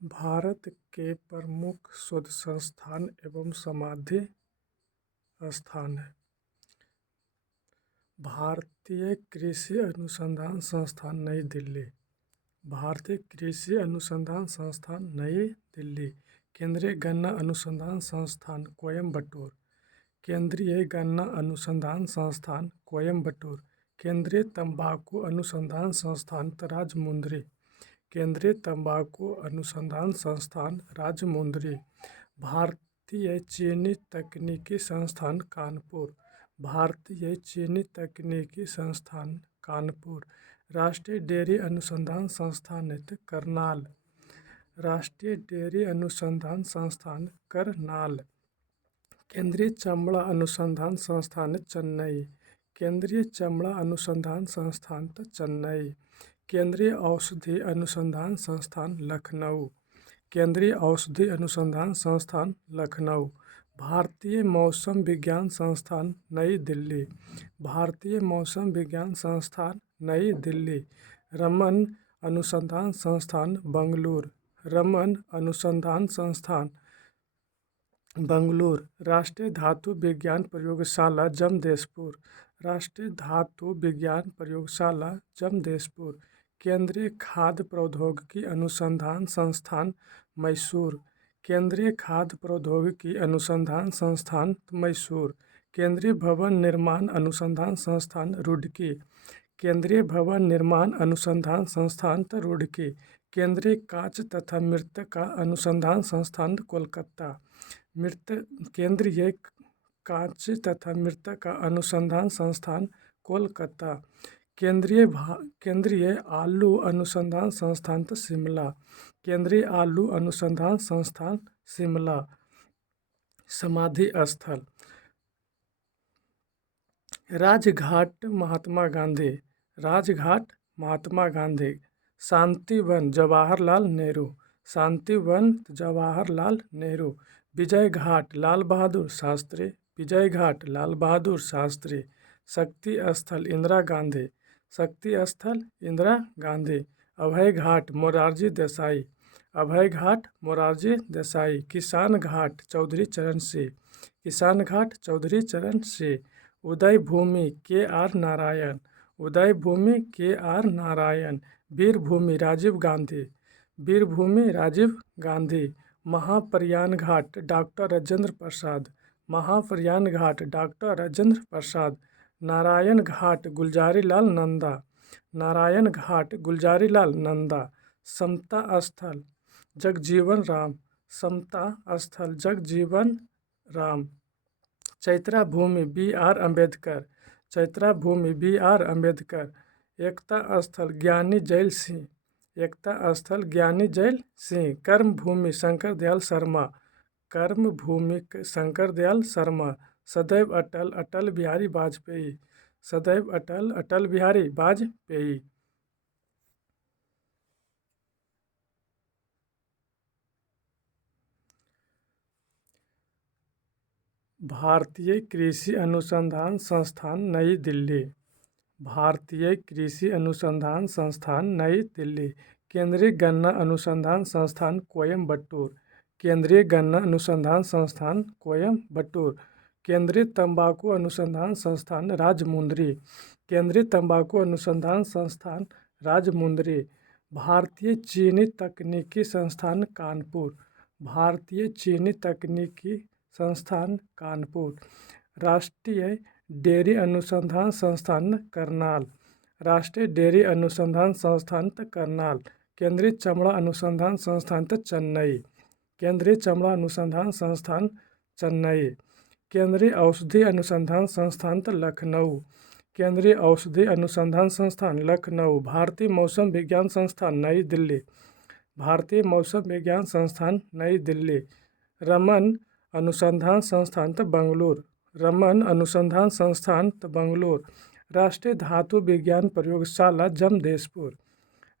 भारत के प्रमुख शोध संस्थान एवं समाधि स्थान है। भारतीय कृषि अनुसंधान संस्थान नई दिल्ली। भारतीय कृषि अनुसंधान संस्थान नई दिल्ली। केंद्रीय गन्ना अनुसंधान संस्थान कोयम्बटूर। केंद्रीय गन्ना अनुसंधान संस्थान कोयम्बटूर। केंद्रीय तंबाकू अनुसंधान संस्थान राजमुंद्री। केंद्रीय तंबाकू अनुसंधान संस्थान राजमुंद्री। भारतीय चीनी तकनीकी संस्थान कानपुर। भारतीय चीनी तकनीकी संस्थान कानपुर। राष्ट्रीय डेयरी अनुसंधान संस्थान करनाल। राष्ट्रीय डेयरी अनुसंधान संस्थान करनाल। केंद्रीय चमड़ा अनुसंधान संस्थान चेन्नई। केंद्रीय चमड़ा अनुसंधान संस्थान चेन्नई। केंद्रीय औषधि अनुसंधान संस्थान लखनऊ। केंद्रीय औषधि अनुसंधान संस्थान लखनऊ। भारतीय मौसम विज्ञान संस्थान नई दिल्ली। भारतीय मौसम विज्ञान संस्थान नई दिल्ली। रमन अनुसंधान संस्थान बेंगलुरु। रमन अनुसंधान संस्थान बेंगलुरु। राष्ट्रीय धातु विज्ञान प्रयोगशाला जमशेदपुर। राष्ट्रीय धातु विज्ञान प्रयोगशाला जमशेदपुर। केंद्रीय खाद्य प्रौद्योगिकी अनुसंधान संस्थान मैसूर। केंद्रीय खाद्य प्रौद्योगिकी अनुसंधान संस्थान मैसूर। केंद्रीय भवन निर्माण अनुसंधान संस्थान रुड़की। केंद्रीय भवन निर्माण अनुसंधान संस्थान रुड़की। केंद्रीय कांच तथा मृत्तिका अनुसंधान संस्थान कोलकाता। केंद्रीय कांच तथा मृत्तिका अनुसंधान संस्थान कोलकाता। केंद्रीय आलू अनुसंधान संस्थान शिमला। केंद्रीय आलू अनुसंधान संस्थान शिमला। समाधि स्थल राजघाट महात्मा गांधी। राजघाट महात्मा गांधी। शांतिवन जवाहरलाल नेहरू। शांतिवन जवाहरलाल नेहरू। विजय घाट लाल बहादुर शास्त्री। विजय घाट लाल बहादुर शास्त्री। शक्ति स्थल इंदिरा गांधी। शक्ति स्थल इंदिरा गांधी। अभय घाट मोरारजी देसाई। अभय घाट मोरारजी देसाई। किसान घाट चौधरी चरण सिंह। किसान घाट चौधरी चरण सिंह। उदय भूमि के.आर. नारायण। उदय भूमि के.आर. नारायण। वीरभूमि राजीव गांधी। वीरभूमि राजीव गांधी। महाप्रयाण घाट डॉक्टर राजेंद्र प्रसाद। महाप्रयाण घाट डॉक्टर राजेंद्र प्रसाद। नारायण घाट गुलजारी लाल नंदा। नारायण घाट गुलजारी लाल नंदा। समता स्थल जगजीवन राम। समता स्थल जगजीवन राम। चैत्रा भूमि बी.आर. अम्बेडकर। चैत्रा भूमि बी.आर. अम्बेडकर। एकता स्थल ज्ञानी जैल सिंह। एकता स्थल ज्ञानी जैल सिंह। कर्म भूमि शंकर दयाल शर्मा। कर्म भूमि शंकर दयाल शर्मा। सदैव अटल अटल बिहारी वाजपेयी। सदैव अटल अटल बिहारी वाजपेयी। भारतीय कृषि अनुसंधान संस्थान नई दिल्ली। भारतीय कृषि अनुसंधान संस्थान नई दिल्ली। केंद्रीय गन्ना अनुसंधान संस्थान कोयम्बटूर। केंद्रीय गन्ना अनुसंधान संस्थान कोयम्बटूर। केंद्रीय तंबाकू अनुसंधान संस्थान राजमुंद्री। केंद्रीय तंबाकू अनुसंधान संस्थान राजमुंद्री। भारतीय चीनी तकनीकी संस्थान कानपुर। भारतीय चीनी तकनीकी संस्थान कानपुर। राष्ट्रीय डेयरी अनुसंधान संस्थान करनाल। राष्ट्रीय डेयरी अनुसंधान संस्थान करनाल। केंद्रीय चमड़ा अनुसंधान संस्थान चेन्नई। केंद्रीय चमड़ा अनुसंधान संस्थान चेन्नई। केंद्रीय औषधि अनुसंधान संस्थान लखनऊ। केंद्रीय औषधि अनुसंधान संस्थान लखनऊ। भारतीय मौसम विज्ञान संस्थान नई दिल्ली। भारतीय मौसम विज्ञान संस्थान नई दिल्ली। रमन अनुसंधान संस्थान बेंगलुरु। रमन अनुसंधान संस्थान बेंगलुरु। राष्ट्रीय धातु विज्ञान प्रयोगशाला जमशेदपुर।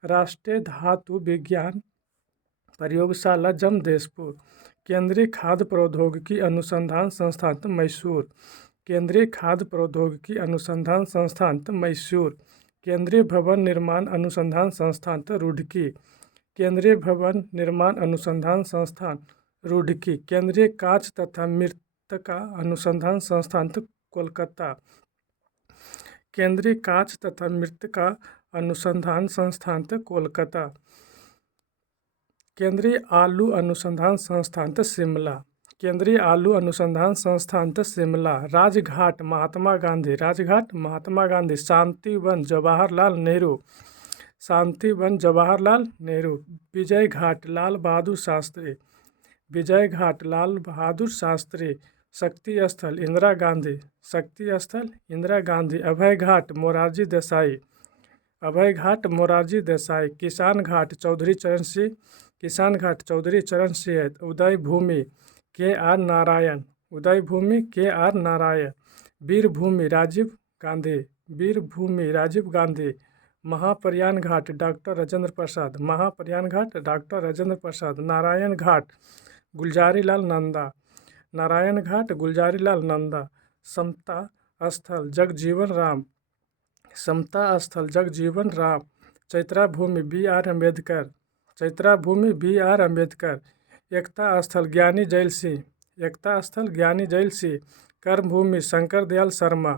राष्ट्रीय धातु विज्ञान प्रयोगशाला जमशेदपुर। केंद्रीय खाद्य प्रौद्योगिकी अनुसंधान संस्थान मैसूर। केंद्रीय खाद्य प्रौद्योगिकी अनुसंधान संस्थान मैसूर। केंद्रीय भवन निर्माण अनुसंधान संस्थान रुड़की। केंद्रीय भवन निर्माण अनुसंधान संस्थान रुड़की, केंद्रीय कांच तथा मृत्तिका अनुसंधान संस्थान कोलकाता, केंद्रीय कांच तथा मृत्तिका अनुसंधान संस्थान कोलकाता, केंद्रीय आलू अनुसंधान संस्थान शिमला, केंद्रीय आलू अनुसंधान संस्थान शिमला, राजघाट महात्मा गांधी, राजघाट महात्मा गांधी, शांति वन जवाहरलाल नेहरू, शांति वन जवाहरलाल नेहरू, विजय घाट लाल बहादुर शास्त्री, विजय घाट लाल बहादुर शास्त्री, शक्ति स्थल इंदिरा गांधी, शक्ति स्थल इंदिरा गांधी, अभय घाट मोरारजी देसाई, अभय घाट मोरारजी देसाई, किसान घाट चौधरी चरण सिंह, किसान घाट चौधरी चरण सिंह, उदय Bhumi K R Narayan, Uday Bhumi K R Narayan, Veer Bhumi Rajiv Gandhi, Veer Bhumi Rajiv Gandhi, Mahaprayan Ghat doctor Rajendra Prasad, Mahaprayan Ghat doctor Rajendra Prasad, Narayan Ghat Gulzari Lal Nanda, Narayan Ghat Gulzari Lal Nanda, Samta Sthal Jagjivan Ram, Samta Sthal Jagjivan Ram, Chaitra Bhumi B R Ambedkar, Chaitra Bhumi B R Ambedkar, Ekta Sthal Gyani gel Singh, एकता स्थल ज्ञानी जैल सिंह, कर्म भूमि शंकर दयाल शर्मा,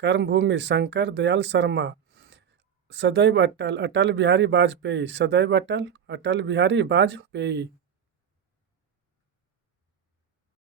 कर्म भूमि शंकर दयाल शर्मा, सदैव अटल अटल बिहारी वाजपेयी, सदैव अटल अटल बिहारी वाजपेयी।